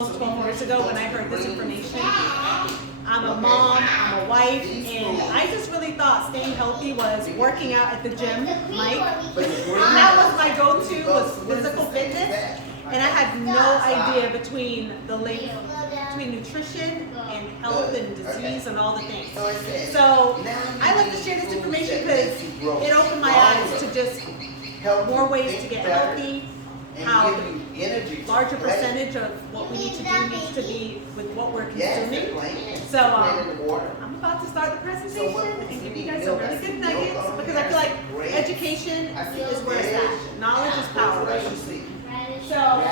12 years ago when I heard this information. I'm a mom, I'm a wife, and I just really thought staying healthy was working out at the gym, Mike. That was my go-to, was physical fitness, and I had no idea between the link between nutrition and health and disease and all the things. So I like to share this information because it opened my eyes to just more ways to get healthy, how larger percentage of what we need to do needs to be with what we're consuming. So I'm about to start the presentation and give you guys some really good nuggets because I feel like education is where it's at. Knowledge is power, right? So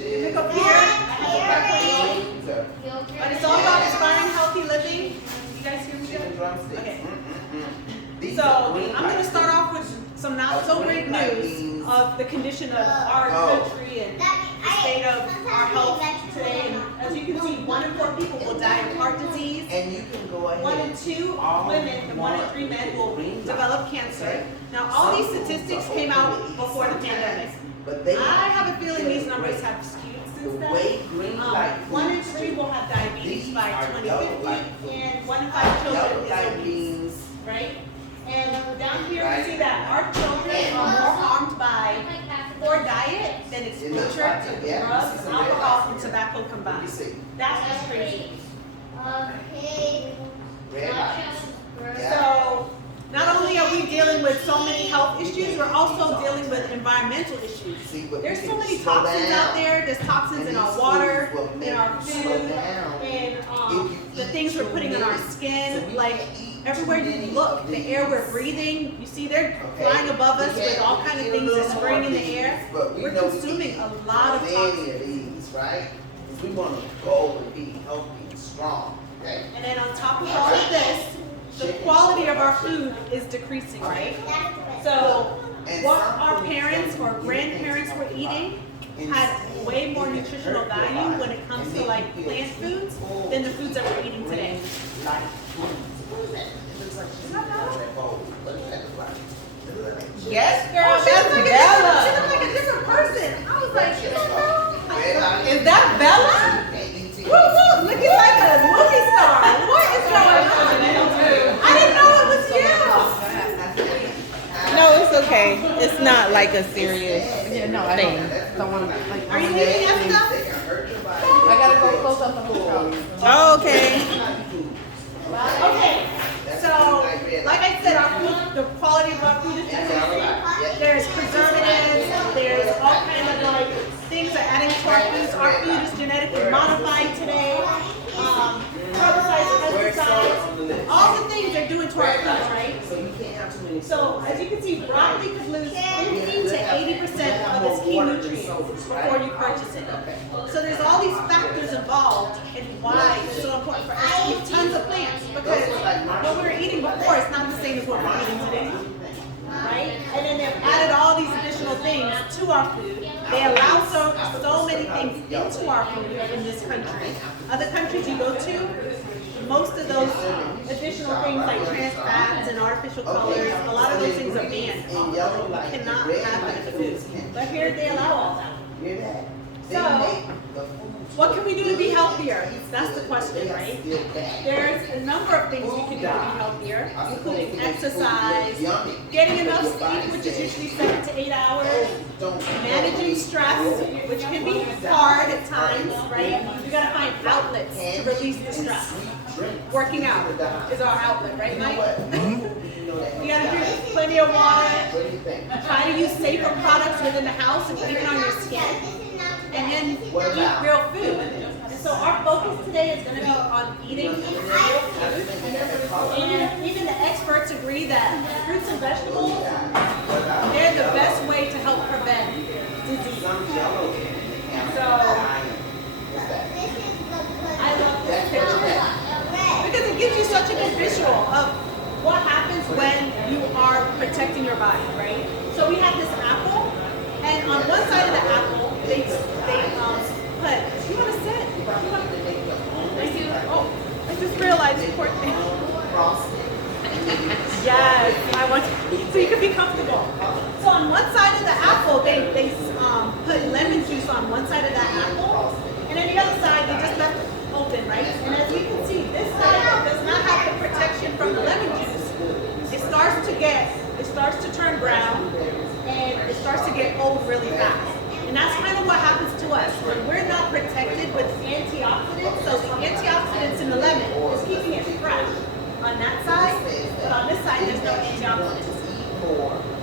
pick up here, I have a preparation, but it's all about inspiring healthy living. You guys hear me good? Okay. So I'm going to start off with some not so great news of the condition of our country and the state of our health today. And as you can see, 1 in 4 people will die of heart disease. And you can go ahead. 1 in 2 women and 1 in 3 men will develop cancer. Now, all these statistics came out before the pandemic. I have a feeling these numbers have skewed since then. 1 in 3 will have diabetes by 2050, and 1 in 5 children is obese, right? And down here we see that our children are more harmed by poor diet than exposure to drugs, alcohol, and tobacco combined. That's just crazy. So not only are we dealing with so many health issues, we're also dealing with environmental issues. There's so many toxins out there. There's toxins in our water, in our food, in the things we're putting on our skin. Like everywhere you look, the air we're breathing, you see they're flying above us with all kinds of things that's spraying in the air. We're consuming a lot of toxins. Right? We want to go and be healthy and strong. Okay? And then on top of all of this, the quality of our food is decreasing, right? So what our parents or grandparents were eating had way more nutritional value when it comes to like plant foods than the foods that we're eating today. Yes, Girl, that's like Bella. She looked like a different person. I was like, you don't know? Is that Bella? Woo woo, looking like a movie star. What is going on? I didn't know it was you. No, it's okay. It's not like a serious thing. Don't want to Are you eating that stuff? I gotta go close up on the show. Oh, okay. Okay, so like I said, our food, the quality of our food is decreasing. There's preservatives, there's all kinds of like things that are adding to our foods. Our food is genetically modified today. Herbicides, pesticides, all the things they're doing to our food, right? So as you can see, broccoli could lose 50 to 80% of its key nutrients before you purchase it. So there's all these factors involved in why it's so important for us to eat tons of plants, because what we were eating before is not the same as what we're eating today. Right? And then they've added all these additional things to our food. They allow so many things into our food in this country. Other countries you go to, most of those additional things like trans fats and artificial colors, a lot of those things are banned. You cannot have that in food. But here they allow all that. So, what can we do to be healthier? That's the question, right? There's a number of things we can do to be healthier, including exercise, getting enough sleep, which is usually 7 to 8 hours, managing stress, which can be hard at times, right? You gotta find outlets to release the stress. Working out is our outlet, right, Mike? You gotta drink plenty of water, try to use safer products within the house and even on your skin. And then eat real food. And so our focus today is going to be on eating real food. And even the experts agree that fruits and vegetables, they're the best way to help prevent disease. So I love this picture because it gives you such a good visual of what happens when you are protecting your body, right? So we have this apple, and on one side of the apple, they put, you want to sit? Oh, I just realized the important thing. Yes, I want you, so you can be comfortable. So on one side of the apple, they put lemon juice on one side of that apple, And then the other side, they just left it open, right? And as you can see, this side that does not have the protection from the lemon juice, it starts to turn brown, and it starts to get old really fast. And that's kind of what happens to us when we're not protected with antioxidants. So the antioxidants in the lemon is keeping it fresh on that side, but on this side there's no antioxidants.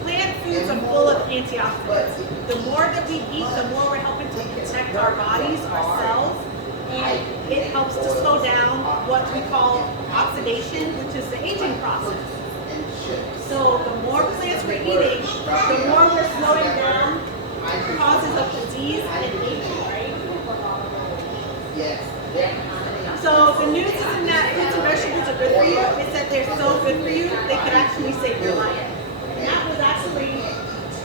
Plant foods are full of antioxidants. The more that we eat, the more we're helping to protect our bodies, our cells, and it helps to slow down what we call oxidation, which is the aging process. So the more plants we're eating, the more we're slowing down causes of disease and aging, right? So the news isn't that fruits and vegetables are good for you, it's that they're so good for you, they could actually save your life. And that was actually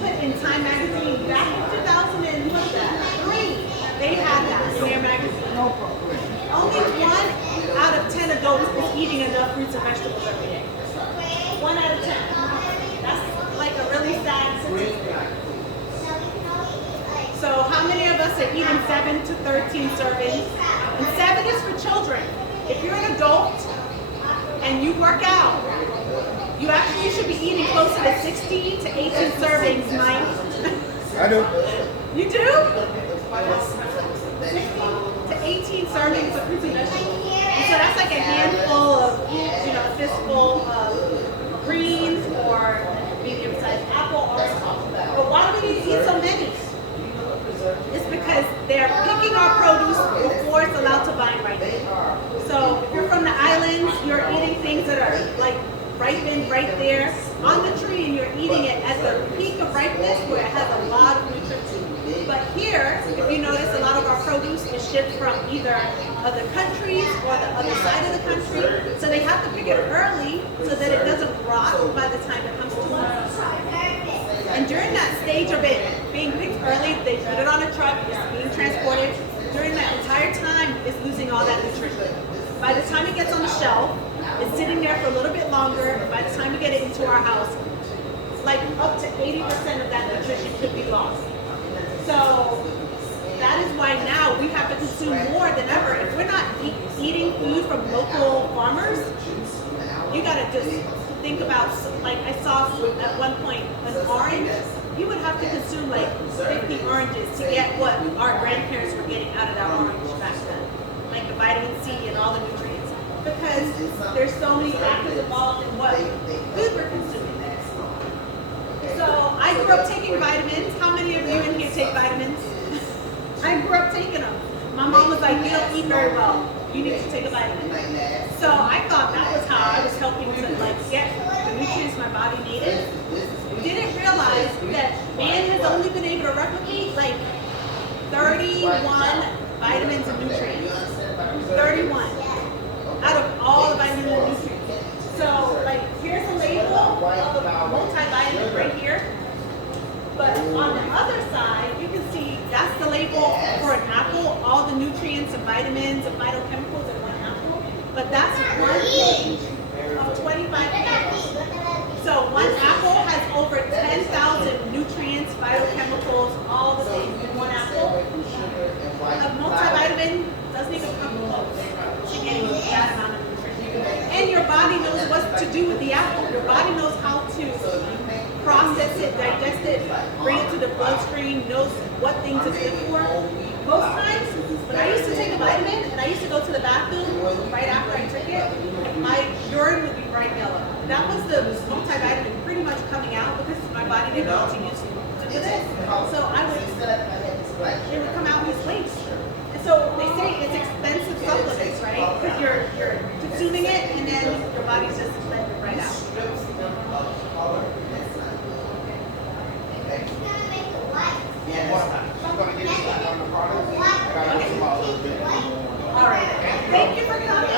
put in Time magazine back in 2003. They had that in their magazine. Only 1 out of 10 adults is eating enough fruits and vegetables every day. 1 out of 10. That's like a really sad statistic. So how many of us are eating 7 to 13 servings? And 7 is for children. If you're an adult and you work out, you actually should be eating closer to 16 to 18 servings, Mike. I do. You do? 16 to 18 servings of fruits and vegetables. And so that's like a handful of, a fistful of greens or a medium-sized apple. But why do we need to eat so many? It's because they're picking our produce before it's allowed to vine ripen. So if you're from the islands, you're eating things that are like ripened right there on the tree, and you're eating it at the peak of ripeness where it has a lot of nutrients. But here, if you notice, a lot of our produce is shipped from either other countries or the other side of the country. So they have to pick it early so that it doesn't rot by the time it comes to us. And during that stage of it being picked early, they put it on a truck, it's being transported. During that entire time, it's losing all that nutrition. By the time it gets on the shelf, it's sitting there for a little bit longer. By the time we get it into our house, like up to 80% of that nutrition could be lost. So that is why now we have to consume more than ever. If we're not eating food from local farmers, you gotta just think about, like I saw at one point, an orange, you would have to consume like 50 oranges to get what our grandparents were getting out of that orange back then. Like the vitamin C and all the nutrients. Because there's so many factors involved in what food we're consuming. So I grew up taking vitamins. How many of you in here take vitamins? I grew up taking them. My mom was like, you don't eat very well. You need to take a vitamin. So I thought that was how I was helping to like get the nutrients my body needed. Didn't realize that man has only been able to replicate like 31 vitamins and nutrients. 31 out of all the vitamins and nutrients. So like here's a label of a multivitamin right here. But on the other side, you can see that's the label for an apple, all the nutrients and vitamins and phytochemicals in one apple. But that's one page of 25 pages. So one apple has over 10,000 nutrients, phytochemicals, all the things in one apple. A multivitamin doesn't even come close to getting that amount of nutrition. And your body knows what to do with the apple. Your body knows how to process it, digest it, bring it to the bloodstream, knows what things it's good for. Most times, when I used to take a vitamin and I used to go to the bathroom right after I took it, my urine would be bright yellow. That was the multivitamin pretty much coming out because my body didn't know what to use to do this. So it would come out as waste. And so they say it's expensive supplements, right? Because you're consuming it and then your body's just letting it right out. All right. Thank you for coming.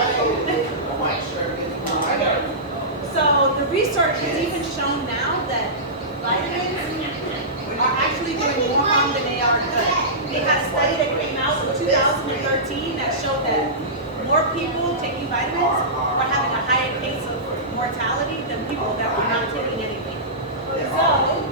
So the research has even shown now that vitamins are actually doing more harm than they are good. They had a study that came out in 2013 that showed that more people taking vitamins are having a higher case of mortality than people that were not taking anything. So